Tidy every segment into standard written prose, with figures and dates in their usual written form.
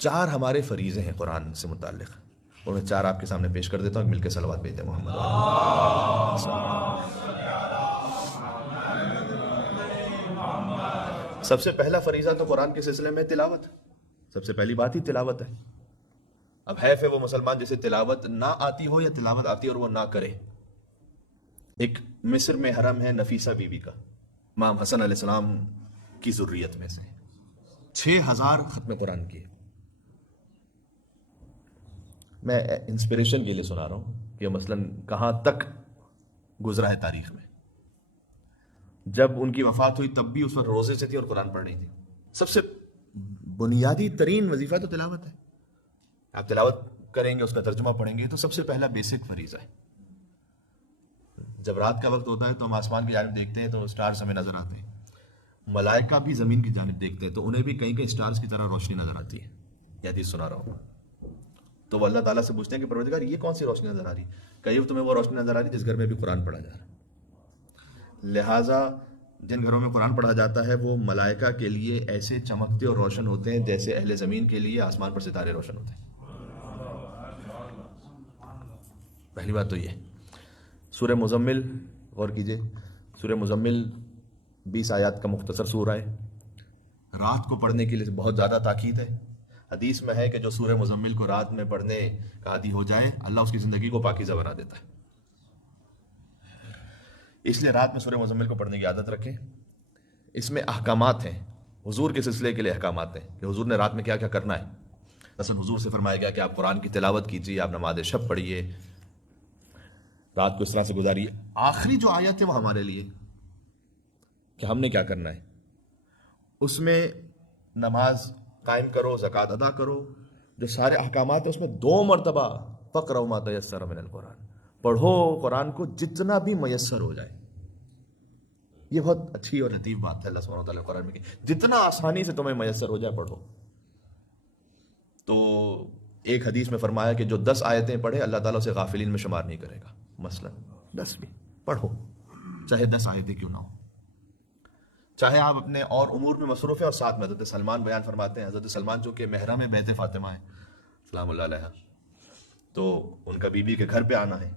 4 ہمارے فریضے ہیں قرآن سے متعلق، اور میں 4 آپ کے سامنے پیش کر دیتا ہوں، مل کے صلوات بھیجتے ہیں محمد سب سے پہلا فریضہ تو قرآن کے سلسلے میں تلاوت، سب سے پہلی بات ہی تلاوت ہے۔ اب ہے وہ مسلمان جسے تلاوت نہ آتی ہو یا تلاوت آتی اور وہ نہ کرے۔ ایک مصر میں حرم ہے نفیسہ بی بی کا، امام حسن علیہ السلام کی ذریت میں سے 6000 ختم قرآن کیے۔ میں انسپریشن کے لیے سنا رہا ہوں کہ مثلاً کہاں تک گزرا ہے تاریخ میں۔ جب ان کی وفات ہوئی تب بھی اس وقت روزے سے تھی اور قرآن پڑھ رہی تھی۔ سب سے بنیادی ترین وظیفہ تو تلاوت ہے۔ آپ تلاوت کریں گے، اس کا ترجمہ پڑھیں گے، تو سب سے پہلا بیسک فریضہ ہے۔ جب رات کا وقت ہوتا ہے تو ہم آسمان کی جانب دیکھتے ہیں تو سٹارز ہمیں نظر آتے ہیں، ملائکہ بھی زمین کی جانب دیکھتے ہیں تو انہیں بھی کہیں کہیں سٹارز کی طرح روشنی نظر آتی ہے۔ یہ حدیث سنا رہا ہوں تو وہ اللہ تعالیٰ سے پوچھتے ہیں کہ پروردگار یہ کون سی روشنی نظر آ رہی؟ کہیں تمہیں وہ روشنی نظر آ رہی جس گھر میں بھی قرآن پڑھا جا رہا ہے۔ لہٰذا جن گھروں میں قرآن پڑھا جاتا ہے وہ ملائکہ کے لیے ایسے چمکتے اور روشن ہوتے ہیں جیسے اہل زمین کے لیے آسمان پر ستارے روشن ہوتے ہیں۔ پہلی بات تو یہ۔ سورہ مزمل غور کیجئے، سورہ مزمل 20 آیات کا مختصر سورہ ہے، رات کو پڑھنے کے لیے بہت زیادہ تاکید ہے۔ حدیث میں ہے کہ جو سورہ مزمل کو رات میں پڑھنے کا عادی ہو جائے اللہ اس کی زندگی کو پاکیزہ بنا دیتا ہے۔ اس لیے رات میں سورہ مزمل کو پڑھنے کی عادت رکھیں۔ اس میں احکامات ہیں، حضور کے سلسلے کے لیے احکامات ہیں کہ حضور نے رات میں کیا کیا کرنا ہے۔ مثلا حضور سے فرمایا گیا کہ آپ قرآن کی تلاوت کیجیے، آپ نماز شب پڑھیے، رات کو اس طرح سے گزاریے۔ آخری جو آیت ہے وہ ہمارے لیے کہ ہم نے کیا کرنا ہے، اس میں نماز قائم کرو، زکوٰۃ ادا کرو، جو سارے احکامات ہیں اس میں 2 مرتبہ فقرؤ ما تیسر من القرآن، پڑھو قرآن کو جتنا بھی میسر ہو جائے۔ یہ بہت اچھی اور لطیف بات ہے اللہ سبحانہ وتعالیٰ قرآن میں کہ جتنا آسانی سے تمہیں میسر ہو جائے پڑھو۔ تو ایک حدیث میں فرمایا کہ جو 10 آیتیں پڑھے اللہ تعالیٰ اسے غافلین میں شمار نہیں کرے گا۔ مثلا 10 بھی پڑھو، چاہے 10 آیتیں کیوں نہ ہو، چاہے آپ اپنے اور امور میں مصروف ہیں۔ اور ساتھ میں حضرت سلمان بیان فرماتے ہیں، حضرت سلمان جو کہ محرم بیت فاطمہ ہیں سلام اللہ علیہ، تو ان کا بی بی کے گھر پہ آنا ہے،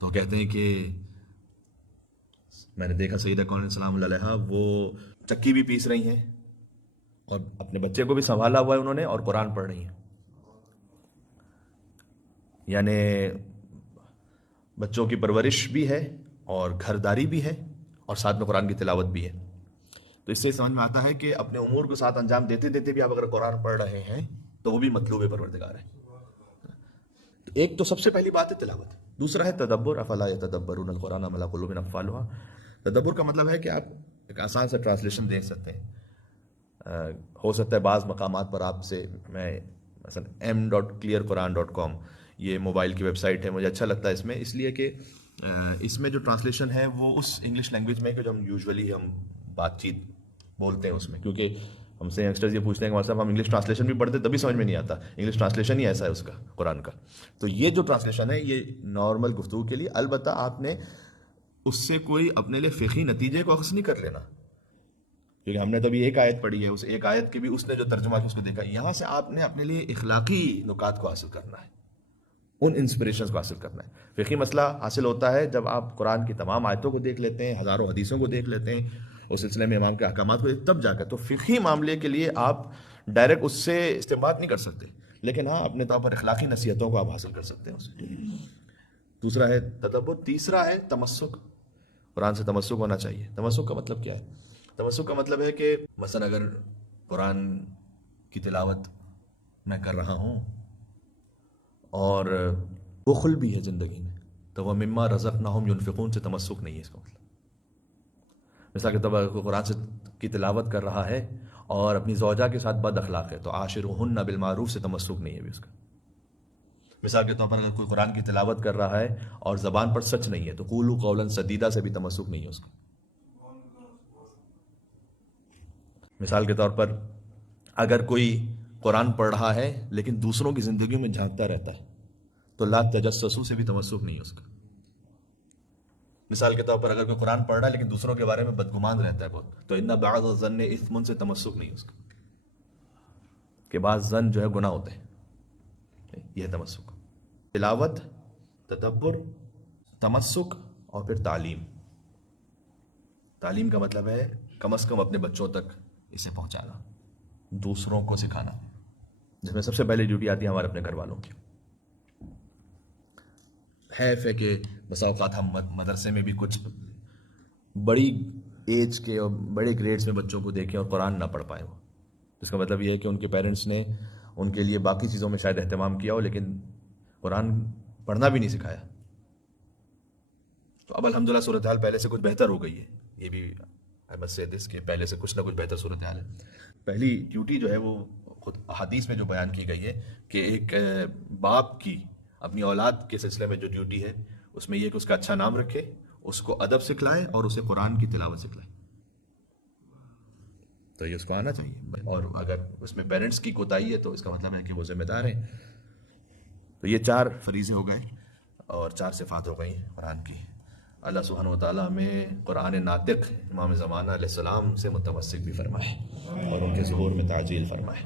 تو کہتے ہیں کہ میں نے دیکھا سیدہ کون سلام اللہ علیہ وہ چکی بھی پیس رہی ہیں اور اپنے بچے کو بھی سنبھالا ہوا ہے انہوں نے، اور قرآن پڑھ رہی ہیں، یعنی بچوں کی پرورش بھی ہے اور گھرداری بھی ہے اور ساتھ میں قرآن کی تلاوت بھی ہے۔ تو اس سے سمجھ میں آتا ہے کہ اپنے امور کو ساتھ انجام دیتے دیتے بھی آپ اگر قرآن پڑھ رہے ہیں تو وہ بھی مطلوب پروردگار ہے۔ تو ایک تو سب سے پہلی بات ہے تلاوت، دوسرا ہے تدبر، افلا یتدبرون القرآن ام علی قلوب اقفالها۔ تدبر کا مطلب ہے کہ آپ ایک آسان سا ٹرانسلیشن دیکھ سکتے ہیں۔ ہو سکتا ہے بعض مقامات پر آپ سے، میں مثلا m.clearquran.com یہ موبائل کی ویب سائٹ ہے، مجھے اچھا لگتا ہے اس میں، اس لیے کہ اس میں جو ٹرانسلیشن ہے وہ اس انگلش لینگویج میں کہ جو ہم یوزولی ہم بات چیت بولتے ہیں اس میں، کیونکہ ہم سے ینگسٹرز یہ پوچھتے ہیں کہ صاحب ہم انگلش ٹرانسلیشن بھی پڑھتے تبھی سمجھ میں نہیں آتا، انگلش ٹرانسلیشن ہی ایسا ہے اس کا قرآن کا۔ تو یہ جو ٹرانسلیشن ہے یہ نارمل گفتگو کے لیے، البتہ آپ نے اس سے کوئی اپنے لیے فقہی نتیجے کو اخذ نہیں کر لینا، کیونکہ ہم نے تو ابھی ایک آیت پڑھی ہے، اس ایک آیت کے بھی اس نے جو ترجمہ کیا اس کو دیکھا، یہاں سے آپ نے اپنے لیے اخلاقی نکات کو حاصل کرنا ہے، ان انسپریشنز کو حاصل کرنا ہے۔ فقہی مسئلہ حاصل ہوتا ہے جب آپ قرآن کی تمام آیتوں کو دیکھ لیتے ہیں، ہزاروں حدیثوں کو دیکھ لیتے ہیں، اس سلسلے میں امام کے احکامات کو تب جا کر، تو فقہی معاملے کے لیے آپ ڈائریکٹ اس سے استنباط نہیں کر سکتے، لیکن ہاں اپنے طور پر اخلاقی نصیحتوں کو آپ حاصل کر سکتے ہیں اس سے۔ دوسرا ہے تدبر، تیسرا ہے تمسک، قرآن سے تمسک ہونا چاہیے۔ تمسک کا مطلب کیا ہے؟ تمسک کا مطلب ہے کہ مثلا اگر قرآن کی تلاوت میں کر رہا ہوں اور بخل بھی ہے زندگی میں تو وہ مما رزقناہم ینفقون سے تمسک نہیں ہے اس کا مطلب۔ مثال کے طور پر قرآن سے کی تلاوت کر رہا ہے اور اپنی زوجہ کے ساتھ بد اخلاق ہے تو عاشرہن بالمعروف سے تمسک نہیں ہے بھی اس کا۔ مثال کے طور پر اگر کوئی قرآن کی تلاوت کر رہا ہے اور زبان پر سچ نہیں ہے تو قولوا قولا سدیدا سے بھی تمسک نہیں ہے اس کا۔ مثال کے طور پر اگر کوئی قرآن پڑھ رہا ہے لیکن دوسروں کی زندگیوں میں جھانکتا رہتا ہے تو لا تجسسوا سے بھی تمسک نہیں ہے اس کا۔ مثال کے طور پر اگر کوئی قرآن پڑھ رہا ہے لیکن دوسروں کے بارے میں بدگمان رہتا ہے بہت تو ان بعض الظن اثم سے تمسک نہیں ہے اس کا۔ کہ بعض زن جو ہے گناہ ہوتے ہیں. یہ ہے تمسک. تلاوت، تدبر، تمسک اور پھر تعلیم. تعلیم کا مطلب ہے کم از کم اپنے بچوں تک اسے پہنچانا، دوسروں کو سکھانا، جس میں سب سے پہلے ڈیوٹی آتی ہے ہمارے اپنے گھر والوں کی. حیف ہے کہ بسا اوقات ہم مدرسے میں بھی کچھ بڑی ایج کے اور بڑے گریڈز میں بچوں کو دیکھیں اور قرآن نہ پڑھ پائیں. وہ اس کا مطلب یہ ہے کہ ان کے پیرنٹس نے ان کے لیے باقی چیزوں میں شاید اہتمام کیا ہو لیکن قرآن پڑھنا بھی نہیں سکھایا. تو اب الحمدللہ صورتحال پہلے سے کچھ بہتر ہو گئی ہے. یہ بھی I must say this کہ پہلے سے کچھ نہ کچھ بہتر صورتحال ہے. پہلی ڈیوٹی جو ہے وہ خود حدیث میں جو بیان کی گئی ہے کہ ایک باپ کی اپنی اولاد کے سلسلے میں جو ڈیوٹی ہے اس میں یہ کہ اس کا اچھا نام رکھے، اس کو ادب سکھلائے اور اسے قرآن کی تلاوت سکھلائے. تو یہ اس کو آنا چاہیے. اور اگر اس میں پیرنٹس کی کوتاہی ہے تو اس کا مطلب ہے کہ وہ ذمہ دار ہیں. تو یہ 4 فریضے ہو گئے اور 4 صفات ہو گئی قرآن کی. اللہ سبحانہ و تعالیٰ ہمیں قرآن ناطق امام زمانہ علیہ السلام سے متمسک بھی فرمائے اور ان کے ظہور میں تعجیل فرمائے.